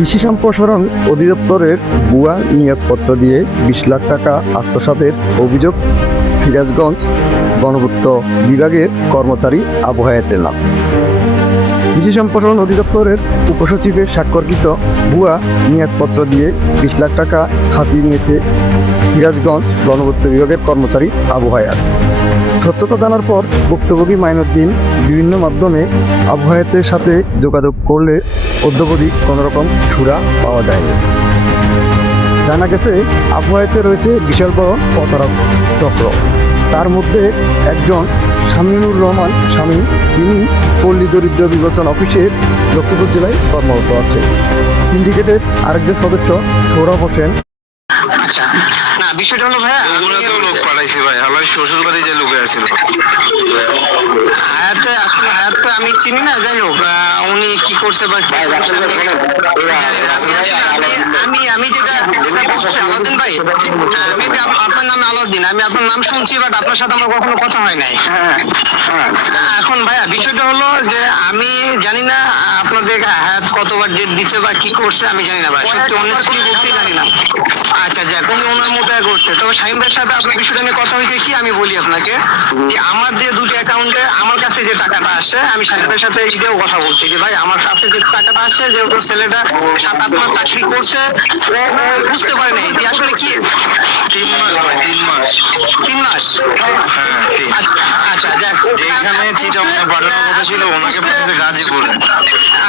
কৃষি সম্প্রসারণ অধিদপ্তরের ভুয়া নিয়োগপত্র দিয়ে 20 লাখ টাকা আত্মসাতের অভিযোগ সিরাজগঞ্জ গণপূর্ত বিভাগের কর্মচারী আবু হায়াতের নাম। কৃষি সম্প্রসারণ অধিদপ্তরের উপসচিবের স্বাক্ষরকৃত ভুয়া নিয়োগপত্র দিয়ে 20 লাখ টাকা হাতিয়ে নিয়েছে সিরাজগঞ্জ গণপূর্ত বিভাগের কর্মচারী আবু হায়াত। সত্যতা জানার পর ভুক্তভোগী মাইনুদ্দিন বিভিন্ন মাধ্যমে আবু হায়াতের সাথে যোগাযোগ করলে অদ্যাবধি কোনোরকম সুরা পাওয়া যায়নি। জানা গেছে আবু হায়াতে রয়েছে বিশাল বড় প্রতারক চক্র। তার মধ্যে একজন শামীমুর রহমান শামীম, তিনি পল্লী দরিদ্র বিমোচন অফিসের লক্ষ্মীপুর জেলায় কর্মরত আছে। সিন্ডিকেটের আরেকজন সদস্য সৌরভ হোসেন। আচ্ছা, না বিষয়টা হলো ভাইয়া, লোক পাঠাইছি ভাই, আমার শ্বশুর বাড়ি যে লোকে আসছিল। হায়াতকে আমি চিনি না, যাই হোক উনি কি করছে বা আমি যেটা বলছি আলাউদ্দিন ভাই, মেবি আপনার নাম আলাউদ্দিন, আমি আপনার নাম শুনছি, বাট আপনার সাথে আমার কখনো কথা হয় নাই। এখন ভাইয়া বিষয়টা হলো যে আমি জানি না আপনাদের হায়াত কতবার ডেট দিচ্ছে বা কি করছে আমি জানি না ভাই, সত্যি অনেস্টলি বলতে জানি না। আচ্ছা যাক, উনি ওনার মতো করছে। তবে শাহিম ভাইয়ের সাথে আপনার বিষয়টা নিয়ে কথা হয়েছে কি, আমি বলি আপনাকে যে আমার যে দুটি অ্যাকাউন্টে আমার কাছে যে টাকাটা আসে, আমি শাহিম ভাইয়ের সাথে এটাও কথা বলছি যে ভাই আমার কাছে যে টাকাটা আসে, যেহেতু ছেলেটা 7-8 মাস চাকরি করছে, ও বুঝতে পারে নাই যে আসলে কি 3 মাস ভাই, 3 মাস। 3 মাস। আচ্ছা যাক, যেখানে চিটাগাং পাঠানোর কথা ছিল ওনাকে পাঠিয়েছে গাজীপুরে।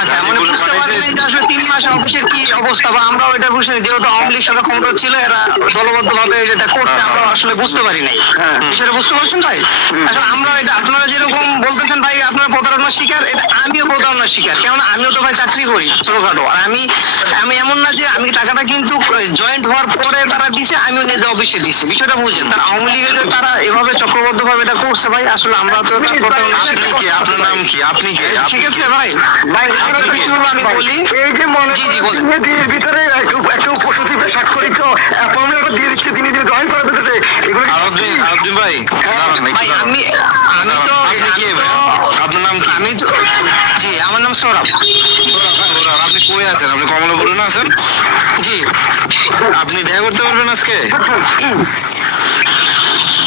আচ্ছা মানে বুঝতে পারেন যে আসলে 3 মাস অফিসের কি অবস্থা, বা আমরাও এটা বুঝতে, যেহেতু আওয়ামী লীগ সরকার ক্ষমতা ছিল, এরা দলবদ্ধ ভাবে যেটা করছে আমরা আসলে বুঝতে পারি নাই। বিষয়টা বুঝতে পারছেন ভাই? আসলে আমরা এটা আপনারা যেরকম বলতেছেন ভাই আপনারা প্রতারণার শিকার, এটা আমিও প্রতারণার শিকার, কেননা আমিও তো ভাই চাকরি করি ছোটখাটো। আর আমি এমন না যে আমি টাকাটা কিন্তু জয়েন্ট হওয়ার পরে তারা দিছে, আমিও নিজে অফিসে দিছি। বিষয়টা বুঝেন, তারা আওয়ামী লীগের যে তারা এভাবে চক্রবদ্ধ ভাবে এটা করছে ভাই, আসলে আমরা তো প্রতারণার আপনি শিকার। কি, আপনার নাম কি, আপনি কি? ঠিক আছে ভাই, আমি বলি এই যে মনে জি, জি, বলেন। দিনের ভিতরে একটা উপসচিবের স্বাক্ষরিত অ্যাপয়েন্টমেন্ট দিয়ে দিচ্ছে, তিনি জয়েন করে ফেলতেছে, এগুলো কি আলাউদ্দিন ভাই, দাঁড়ান একটু ভাই দাঁড়ান। আমি তো আপনি কি ভাই? আপনার নাম কি? আমি তো জি, আমার নাম সৌরভ। আপনি কই আছেন? আপনি কমলাপুরে না আছেন? জি আপনি দেখা করতে পারবেন আজকে?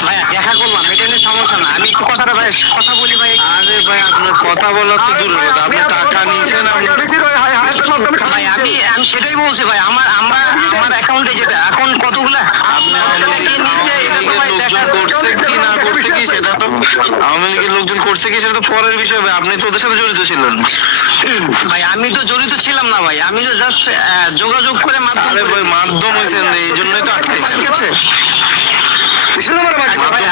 ভাইয়া, দেখা করলাম, এটা নিয়ে সমস্যা না, আমি একটু কথাটা ভাই কথা বলি ভাই। আরে ভাই, আপনার কথা বলার তো দূরের কথা, আপনি টাকা নিয়েছেন। ভাই আমি সেটাই বলছি ভাই, আমার অ্যাকাউন্টে যেটা এখন কতগুলো করছে কি না করছে কি সেটা তো আওয়ামী লীগের লোকজন করছে কি সেটা তো পরের বিষয় ভাই, আপনি তো ওদের সাথে জড়িত ছিলেন। ভাই আমি তো জড়িত ছিলাম না ভাই, আমি তো জাস্ট যোগাযোগ করে আরে ভাই, মাধ্যম হয়েছেন, এই জন্যই তো আটকাইছেন। ঠিক আছে ভাই,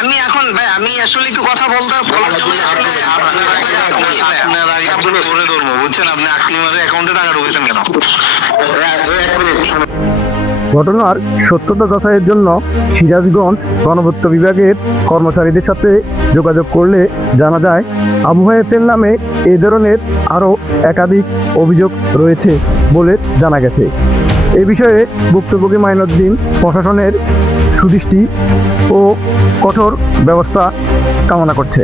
আমি এখন ভাই আমি আসলে একটু কথা বলার জন্য আপনার আগে আপনার করে ধরবো, বুঝছেন? আপনি আকলি মারে অ্যাকাউন্টে টাকা ঢুকেছেন কেন? ঘটনার সত্যতা যাচাইয়ের জন্য সিরাজগঞ্জ গণপূর্ত বিভাগের কর্মচারীদের সাথে যোগাযোগ করলে জানা যায় আবু হায়াতের নামে এই ধরনের আরও একাধিক অভিযোগ রয়েছে বলে জানা গেছে। এ বিষয়ে ভুক্তভোগী মাইনুদ্দিন প্রশাসনের সুদৃষ্টি ও কঠোর ব্যবস্থা কামনা করছে।